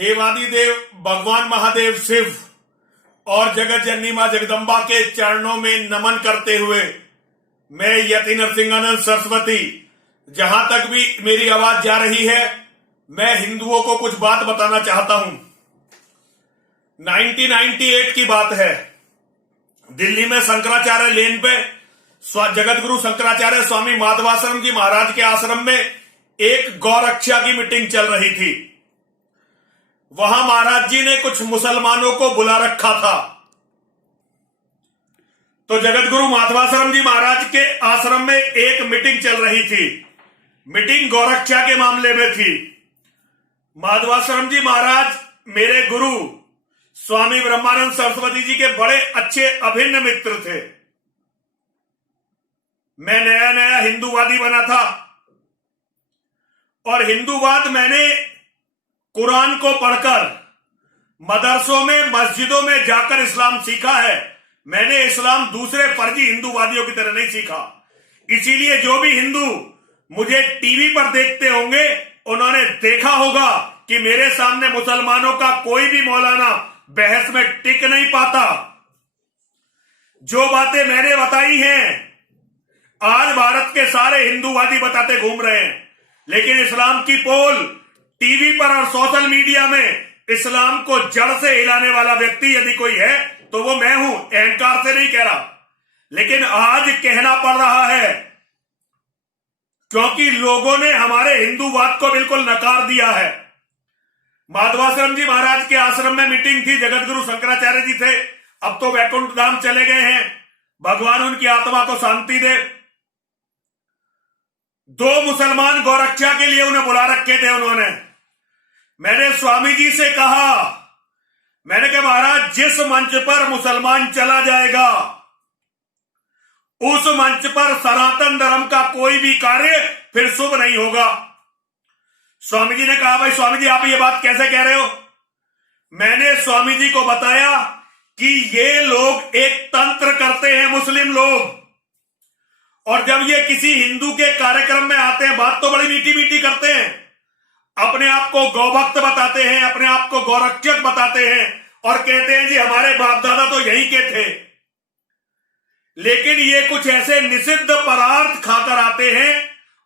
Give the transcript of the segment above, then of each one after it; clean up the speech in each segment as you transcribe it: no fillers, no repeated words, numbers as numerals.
देवादिदेव भगवान महादेव शिव और जगत जननी मां जगदम्बा के चरणों में नमन करते हुए मैं यति नरसिंहानंद सरस्वती, जहां तक भी मेरी आवाज जा रही है, मैं हिंदुओं को कुछ बात बताना चाहता हूं। 1998 की बात है। दिल्ली में शंकराचार्य लेन पे जगत गुरु शंकराचार्य स्वामी माधवाश्रम जी महाराज के आश्रम में एक गौरक्षा की मीटिंग चल रही थी। वहां महाराज जी ने कुछ मुसलमानों को बुला रखा था। तो जगत गुरु माधवाश्रम जी महाराज के आश्रम में एक मीटिंग चल रही थी। मीटिंग गौरक्षा के मामले में थी। माधवाश्रम जी महाराज मेरे गुरु स्वामी ब्रह्मानंद सरस्वती जी के बड़े अच्छे अभिन्न मित्र थे। मैं नया नया हिंदूवादी बना था और हिंदूवाद मैंने कुरान को पढ़कर मदरसों में मस्जिदों में जाकर इस्लाम सीखा है। मैंने इस्लाम दूसरे फर्जी हिंदूवादियों की तरह नहीं सीखा। इसीलिए जो भी हिंदू मुझे टीवी पर देखते होंगे, उन्होंने देखा होगा कि मेरे सामने मुसलमानों का कोई भी मौलाना बहस में टिक नहीं पाता। जो बातें मैंने बताई हैं आज भारत के सारे हिंदूवादी बताते घूम रहे हैं, लेकिन इस्लाम की पोल टीवी पर और सोशल मीडिया में इस्लाम को जड़ से हिलाने वाला व्यक्ति यदि कोई है तो वो मैं हूं। अहंकार से नहीं कह रहा, लेकिन आज कहना पड़ रहा है क्योंकि लोगों ने हमारे हिंदूवाद को बिल्कुल नकार दिया है। माधवाश्रम जी महाराज के आश्रम में मीटिंग थी। जगत गुरु शंकराचार्य जी थे, अब तो वैकुंठ धाम चले गए हैं। भगवान उनकी आत्मा को शांति दे। दो मुसलमान गौरक्षा के लिए उन्हें बुला रखे थे उन्होंने। मैंने स्वामी जी से कहा, मैंने कहा महाराज जिस मंच पर मुसलमान चला जाएगा उस मंच पर सनातन धर्म का कोई भी कार्य फिर शुभ नहीं होगा। स्वामी जी ने कहा भाई स्वामी जी आप ये बात कैसे कह रहे हो? मैंने स्वामी जी को बताया कि ये लोग एक तंत्र करते हैं मुस्लिम लोग, और जब ये किसी हिंदू के कार्यक्रम में आते हैं बात तो बड़ी मीठी मीठी करते हैं, अपने आप को गौभक्त बताते हैं, अपने आप को गौरक्षक बताते हैं और कहते हैं जी हमारे बाप दादा तो यहीं के थे। लेकिन ये कुछ ऐसे निषिद्ध पदार्थ खाकर आते हैं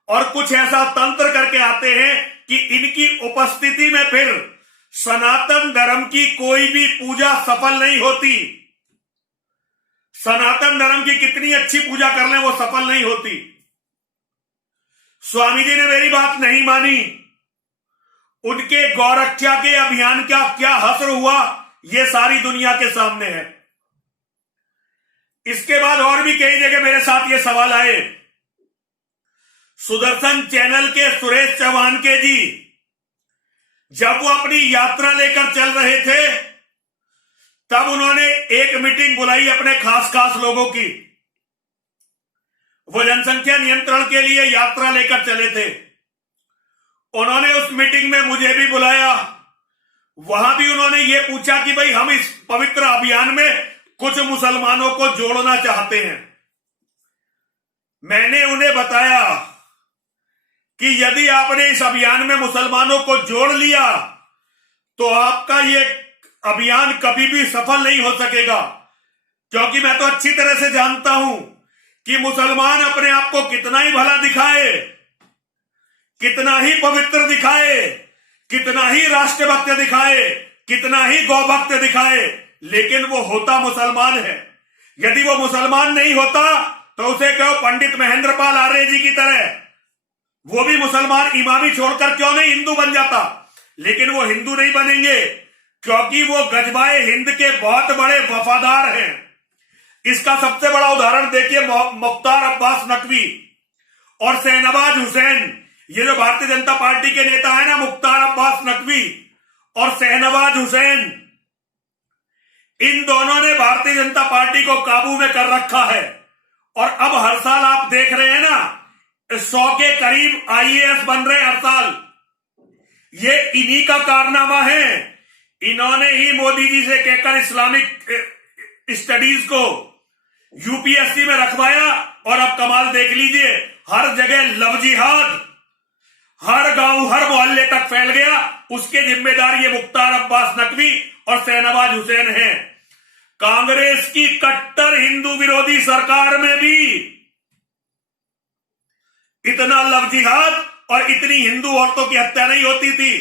और कुछ ऐसा तंत्र करके आते हैं कि इनकी उपस्थिति में फिर सनातन धर्म की कोई भी पूजा सफल नहीं होती। सनातन धर्म की कितनी अच्छी पूजा कर लें वो सफल नहीं होती। स्वामी जी ने मेरी बात नहीं मानी। उनके गौरक्षा के अभियान का क्या हश्र हुआ ये सारी दुनिया के सामने है। इसके बाद और भी कई जगह मेरे साथ ये सवाल आए। सुदर्शन चैनल के सुरेश चौहान के जी जब वो अपनी यात्रा लेकर चल रहे थे तब उन्होंने एक मीटिंग बुलाई अपने खास खास लोगों की। वो जनसंख्या नियंत्रण के लिए यात्रा लेकर चले थे। उन्होंने उस मीटिंग में मुझे भी बुलाया। वहां भी उन्होंने ये पूछा कि भाई हम इस पवित्र अभियान में कुछ मुसलमानों को जोड़ना चाहते हैं। मैंने उन्हें बताया कि यदि आपने इस अभियान में मुसलमानों को जोड़ लिया तो आपका ये अभियान कभी भी सफल नहीं हो सकेगा, क्योंकि मैं तो अच्छी तरह से जानता हूं कि मुसलमान अपने आप को कितना ही भला दिखाए, कितना ही पवित्र दिखाए, कितना ही राष्ट्रभक्त दिखाए, कितना ही गौभक्त दिखाए, लेकिन वो होता मुसलमान है। यदि वो मुसलमान नहीं होता तो उसे कहो पंडित महेंद्र पाल आर्य जी की तरह वो भी मुसलमान इमामी छोड़कर क्यों नहीं हिंदू बन जाता। लेकिन वो हिंदू नहीं बनेंगे क्योंकि वो गजबाए हिंद के बहुत बड़े वफादार हैं। इसका सबसे बड़ा उदाहरण देखिए मुख्तार अब्बास नकवी और शहनवाज हुसैन। ये जो भारतीय जनता पार्टी के नेता है ना, मुख्तार अब्बास नकवी और शहनवाज हुसैन, इन दोनों ने भारतीय जनता पार्टी को काबू में कर रखा है। और अब हर साल आप देख रहे हैं ना 100 के करीब आईएएस बन रहे हैं हर साल। ये इन्हीं का कारनामा है। इन्होंने ही मोदी जी से कहकर इस्लामिक स्टडीज को यूपीएससी में रखवाया और अब कमाल देख लीजिए, हर जगह लव जिहाद, हर गांव हर मोहल्ले तक फैल गया, उसके जिम्मेदार ये मुख्तार अब्बास नकवी और शहनवाज हुसैन हैं। कांग्रेस की कट्टर हिंदू विरोधी सरकार में भी इतना लव जिहाद और इतनी हिंदू औरतों की हत्या नहीं होती थी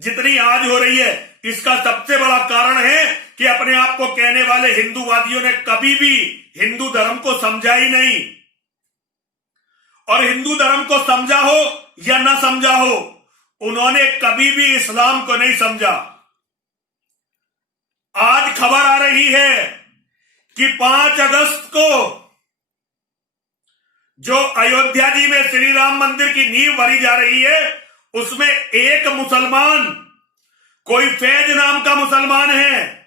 जितनी आज हो रही है। इसका सबसे बड़ा कारण है कि अपने आप को कहने वाले हिंदूवादियों ने कभी भी हिंदू धर्म को समझा ही नहीं। और हिंदू धर्म को समझा हो या ना समझा हो, उन्होंने कभी भी इस्लाम को नहीं समझा। आज खबर आ रही है कि 5 अगस्त को जो अयोध्या जी में श्री राम मंदिर की नींव भरी जा रही है, उसमें एक मुसलमान, कोई फैज नाम का मुसलमान है,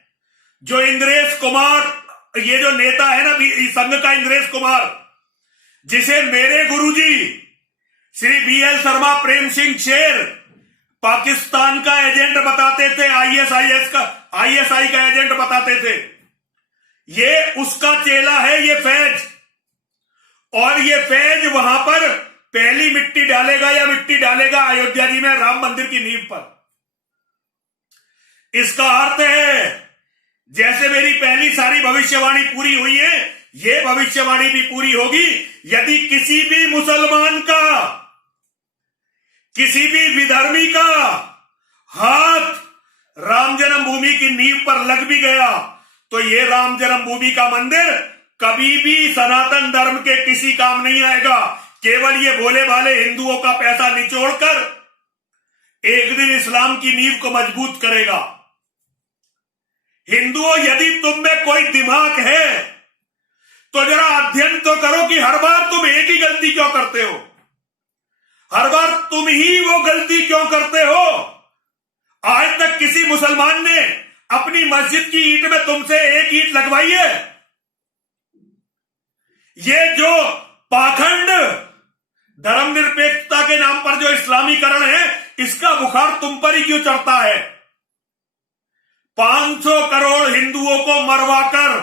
जो इंद्रेश कुमार, ये जो नेता है ना संघ का इंद्रेश कुमार, जिसे मेरे गुरुजी श्री BL शर्मा प्रेम सिंह शेर पाकिस्तान का एजेंट बताते थे, ISI का एजेंट बताते थे, ये उसका चेला है ये फैज। और ये फैज वहां पर पहली मिट्टी डालेगा या मिट्टी डालेगा अयोध्या जी में राम मंदिर की नींव पर। इसका अर्थ है जैसे मेरी पहली सारी भविष्यवाणी पूरी हुई है, ये भविष्यवाणी भी पूरी होगी यदि किसी भी मुसलमान का, किसी भी विधर्मी का हाथ राम जन्मभूमि की नींव पर लग भी गया तो ये राम जन्मभूमि का मंदिर कभी भी सनातन धर्म के किसी काम नहीं आएगा। केवल ये भोले भाले हिंदुओं का पैसा निचोड़कर एक दिन इस्लाम की नींव को मजबूत करेगा। हिंदुओं, यदि तुम में कोई दिमाग है तो जरा अध्ययन तो करो कि हर बार तुम एक ही गलती क्यों करते हो, हर बार तुम ही वो गलती क्यों करते हो। आज तक किसी मुसलमान ने अपनी मस्जिद की ईंट में तुमसे एक ईंट लगवाई है? ये जो पाखंड धर्मनिरपेक्षता के नाम पर जो इस्लामीकरण है, इसका बुखार तुम पर ही क्यों चढ़ता है? 500 करोड़ हिंदुओं को मरवाकर,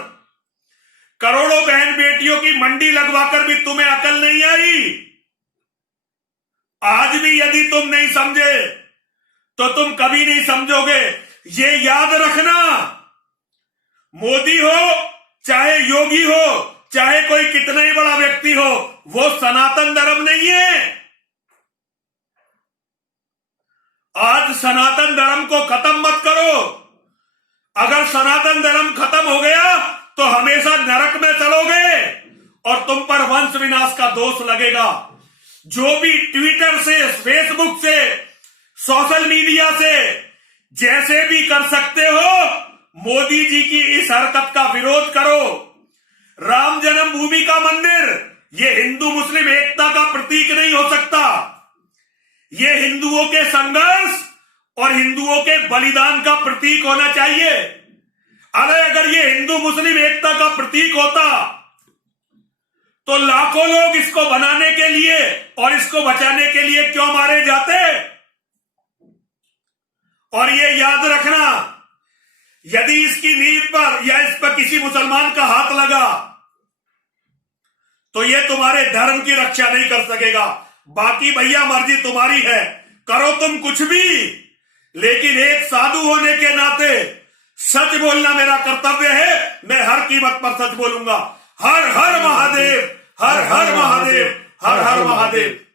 करोड़ों बहन बेटियों की मंडी लगवाकर भी तुम्हें अकल नहीं आई। आज भी यदि तुम नहीं समझे तो तुम कभी नहीं समझोगे। ये याद रखना, मोदी हो चाहे योगी हो चाहे कोई कितना ही बड़ा व्यक्ति हो, वो सनातन धर्म नहीं है। आज सनातन धर्म को खत्म मत करो। अगर सनातन धर्म खत्म हो गया तो हमेशा नरक में चलोगे और तुम पर वंश विनाश का दोष लगेगा। जो भी ट्विटर से, फेसबुक से, सोशल मीडिया से जैसे भी कर सकते हो, मोदी जी की इस हरकत का विरोध करो। राम जन्मभूमि का मंदिर ये हिंदू मुस्लिम एकता का प्रतीक नहीं हो सकता। ये हिंदुओं के संघर्ष और हिंदुओं के बलिदान का प्रतीक होना चाहिए। अगर ये हिंदू मुस्लिम एकता का प्रतीक होता तो लाखों लोग इसको बनाने के लिए और इसको बचाने के लिए क्यों मारे जाते। और ये याद रखना, यदि इसकी नींव पर या इस पर किसी मुसलमान का हाथ लगा तो ये तुम्हारे धर्म की रक्षा नहीं कर सकेगा। बाकी भैया मर्जी तुम्हारी है, करो तुम कुछ भी, लेकिन एक साधु होने के नाते सच बोलना मेरा कर्तव्य है। मैं हर कीमत पर सच बोलूंगा। हर हर महादेव, हर हर महादेव, हर हर महादेव।